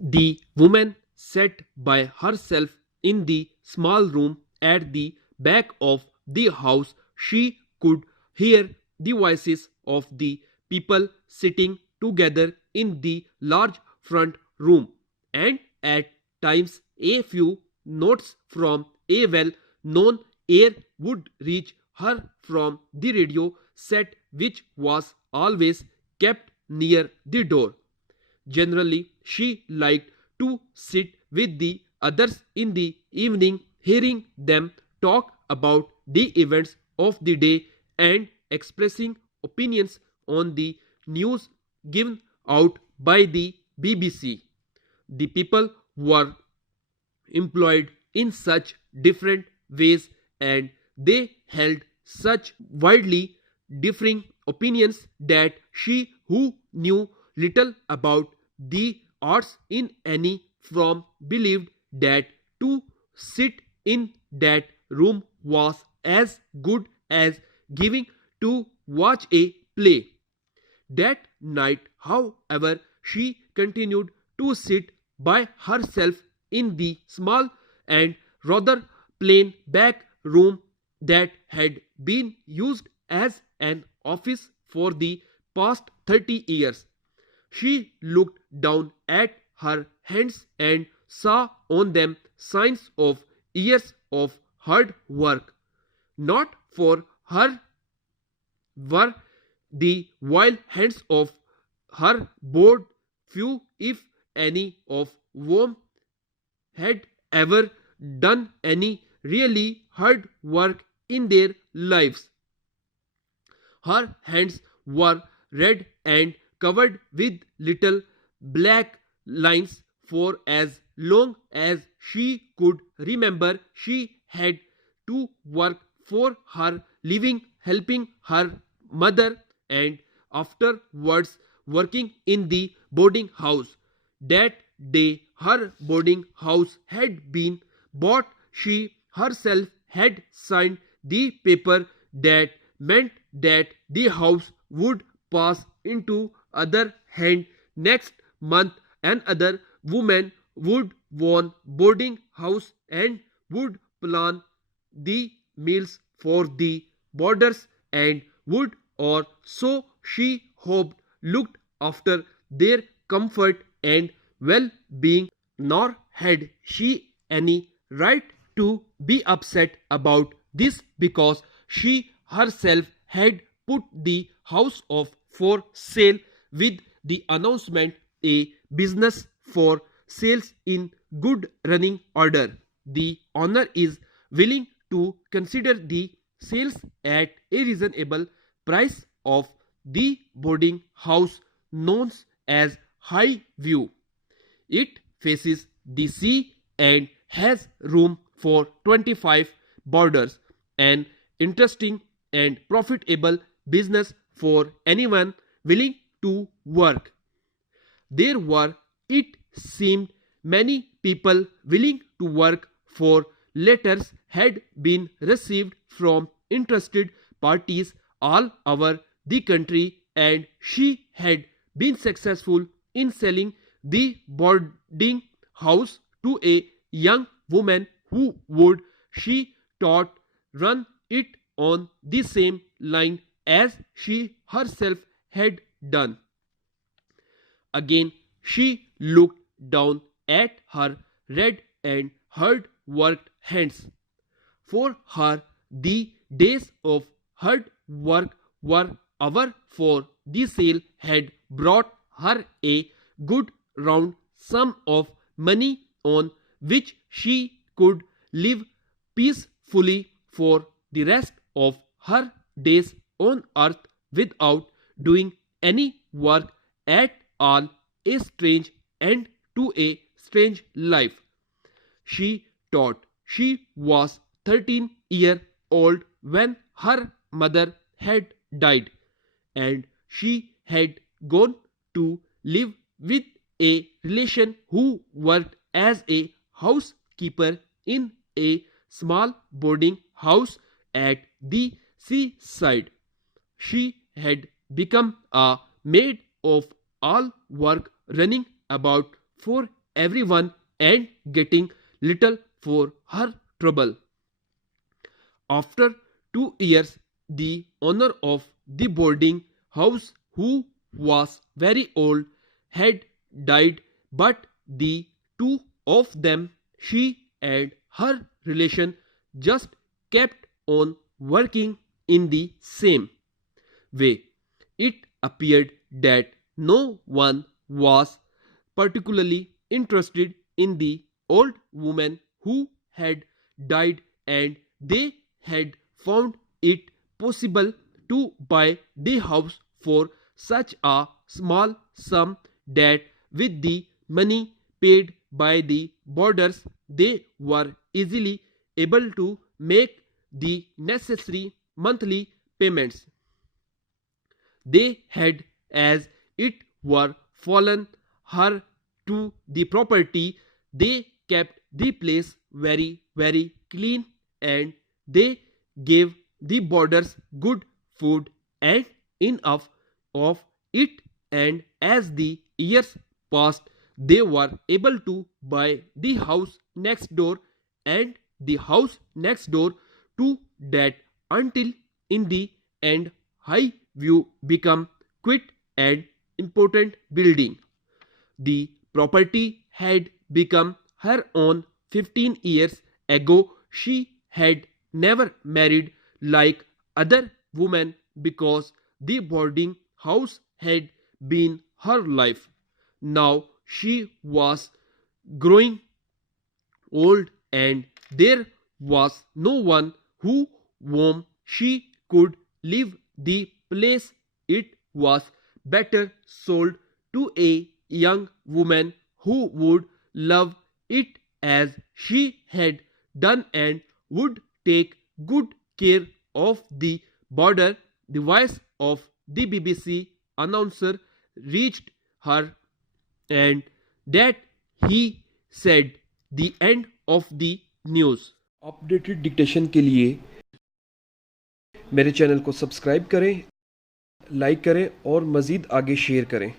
The woman sat by herself in the small room at the back of the house. She could hear the voices of the people sitting together in the large front room, and at times a few notes from a well known air would reach her from the radio set, which was always kept near the door. Generally, she liked to sit with the others in the evening, hearing them talk about the events of the day and expressing opinions on the news given out by the BBC. The people were employed in such different ways, and they held such widely differing opinions that she, who knew little about the arts in any form, believed that to sit in that room was as good as giving to watch a play. That night, however, she continued to sit by herself in the small and rather plain back room that had been used as an office for the past 30 years. She looked down at her hands and saw on them signs of years of hard work. Not for her were the wild hands of her bored, few, if any, of whom had ever done any really hard work in their lives. Her hands were red and covered with little black lines. For as long as she could remember, she had to work for her living, helping her mother, and afterwards working in the boarding house. That day her boarding house had been bought. She herself had signed the paper that meant that the house would pass into other hand next month. Another woman would own boarding house and would plan the meals for the boarders, and would, or so she hoped, looked after their comfort and well-being. Nor had she any right to be upset about this, because she herself had put the house off for sale with the announcement a business for sales in good running order. The owner is willing to consider the sales at a reasonable price of the boarding house known as High View. It faces the sea and has room for 25 boarders, an interesting and profitable business for anyone willing to work. There were, it seemed, many people willing to work, for letters had been received from interested parties all over the country, and she had been successful in selling the boarding house to a young woman who would, she thought, run it on the same line as she herself had done. Again she looked down at her red and hard worked hands. For her, the days of hard work were over, for the sale had brought her a good round sum of money on which she could live peacefully for the rest of her days on earth without doing any work at all. A strange end to a strange life. She thought she was 13-year old when her mother had died, and she had gone to live with a relation who worked as a housekeeper in a small boarding house at the seaside. She had become a maid of all work, running about for everyone and getting little for her trouble. After 2 years, the owner of the boarding house, who was very old, had died, but the two of them, she and her relation, just kept on working in the same way. It appeared that no one was particularly interested in the old woman who had died, and they had found it possible to buy the house for such a small sum that with the money paid by the boarders, they were easily able to make the necessary monthly payments. They had, as it were, fallen her to the property. They kept the place very, very clean, and they gave the boarders good food and enough of it. And as the years passed, they were able to buy the house next door and the house next door to that, until in the end High View become quite an important building. The property had become her own 15 years ago. She had never married like other women because the boarding house had been her life. Now she was growing old, and there was no one whom she could leave the place. It was better sold to a young woman who would love it as she had done and would take good care of the border. The voice of the BBC announcer reached her, and that he said the end of the news. Updated dictation के लिए मेरे channel को subscribe करें, like करें और मज़ीद आगे share करें।